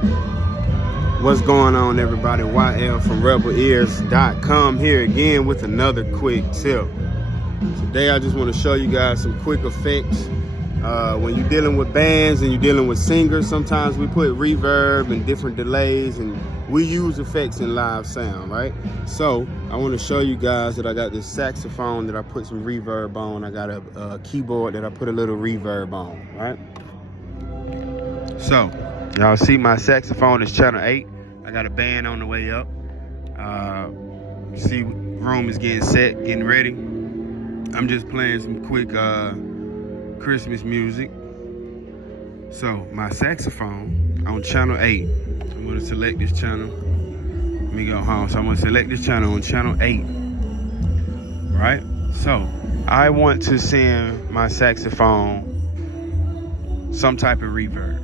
What's going on, everybody? YL from RebelEars.com here again with another quick tip. Today I just want to show you guys some quick effects. When you're dealing with bands and you're dealing with singers, sometimes we put reverb and different delays, and we use effects in live sound, right? So I want to show you guys that I got this saxophone that I put some reverb on. I got a keyboard that I put a little reverb on, right? So y'all see my saxophone is channel 8. I got a band on the way up. See, room is getting set, getting ready. I'm just playing some quick Christmas music. So my saxophone on channel 8. I'm gonna select this channel. Let me go home. So I'm gonna select this channel on channel 8. Right? So I want to send my saxophone some type of reverb.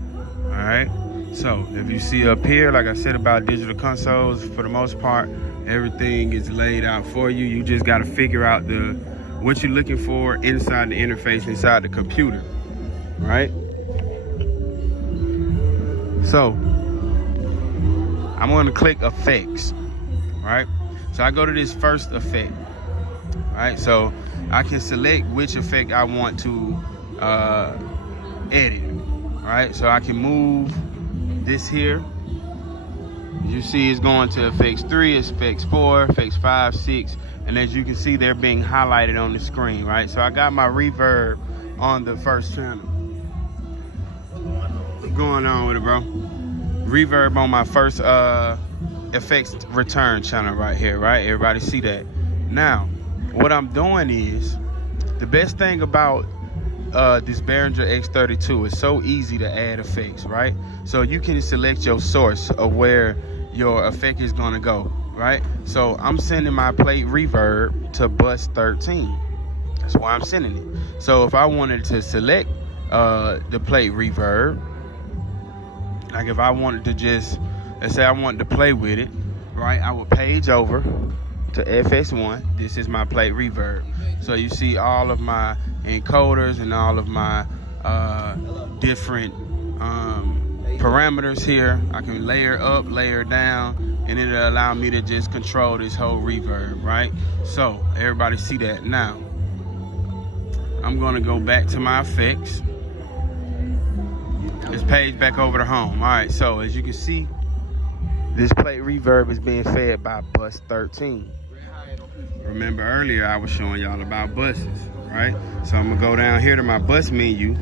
Alright? So if you see up here, like I said about digital consoles, for the most part, everything is laid out for you. You just gotta figure out what you're looking for inside the interface, inside the computer, right? So I'm gonna click effects, right? So I go to this first effect, right? So I can select which effect I want to edit, right? So I can move this here. As you see, it's going to effects 3, effects 4, effects 5, 6, and as you can see, they're being highlighted on the screen, right? So I got my reverb on the first channel. What's going on with it, bro? Reverb on my first effects return channel right here, right? Everybody see that? Now, what I'm doing is, the best thing about this Behringer X32 is so easy to add effects, right? So you can select your source of where your effect is gonna go, right? So I'm sending my plate reverb to bus 13. That's why I'm sending it. So if I wanted to select the plate reverb, like if I wanted to just, let's say I wanted to play with it, right? I would page over to FX1. This is my plate reverb. So you see all of my encoders and all of my different parameters here. I can layer up, layer down, and it'll allow me to just control this whole reverb, right? So everybody see that. Now I'm gonna go back to my effects. Let's page back over to home. All right, so as you can see, this plate reverb is being fed by bus 13. Remember earlier I was showing y'all about buses, right? So I'm gonna go down here to my bus menu,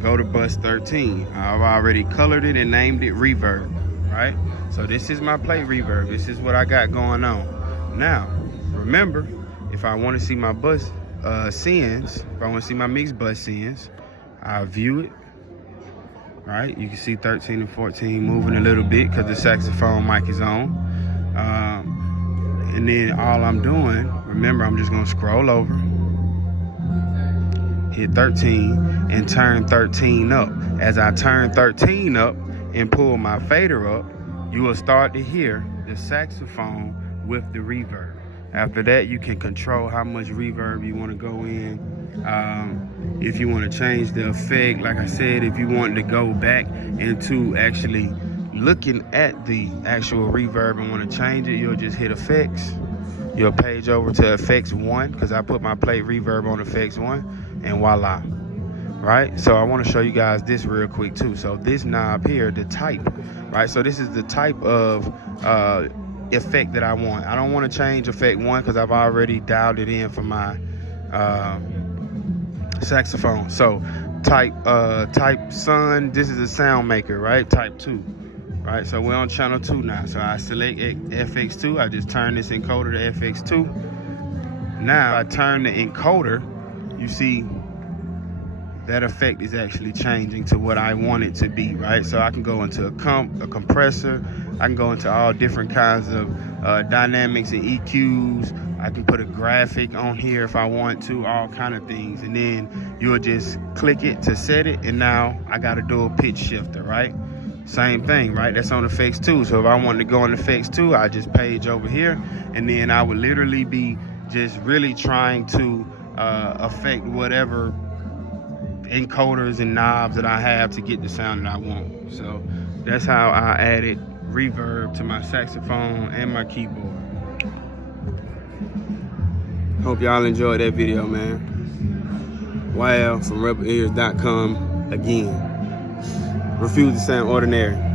go to bus 13. I've already colored it and named it reverb, right? So this is my plate reverb. This is what I got going on. Now, remember, if I want to see my bus sends, if I want to see my mixed bus sends, I view it, right? You can see 13 and 14 moving a little bit because the saxophone mic is on. And then all I'm doing, remember, I'm just gonna scroll over, hit 13 and turn 13 up. As I turn 13 up and pull my fader up, you will start to hear the saxophone with the reverb. After that, you can control how much reverb you want to go in. If you want to change the effect, like I said, if you want to go back into actually looking at the actual reverb and want to change it, you'll just hit effects. You'll page over to effects 1 because I put my plate reverb on effects 1, and voila. Right? So I want to show you guys this real quick too. So this knob here, the type, right? So this is the type of effect that I want. I don't want to change effect 1 because I've already dialed it in for my saxophone. So type Sun, this is a sound maker, right? Type 2. Right, so we're on channel 2 now. So I select FX2. I just turn this encoder to FX2. Now I turn the encoder, you see that effect is actually changing to what I want it to be, right? So I can go into a compressor. I can go into all different kinds of dynamics and EQs. I can put a graphic on here if I want to, all kind of things. And then you'll just click it to set it. And now I got to do a pitch shifter, right? Same thing, right? That's on effects 2. So if I wanted to go on effects 2, I just page over here, and then I would literally be just really trying to affect whatever encoders and knobs that I have to get the sound that I want. So That's how I added reverb to my saxophone and my keyboard. Hope y'all enjoyed that video, man. YL from RebelEars.com again. Refuse to sound ordinary.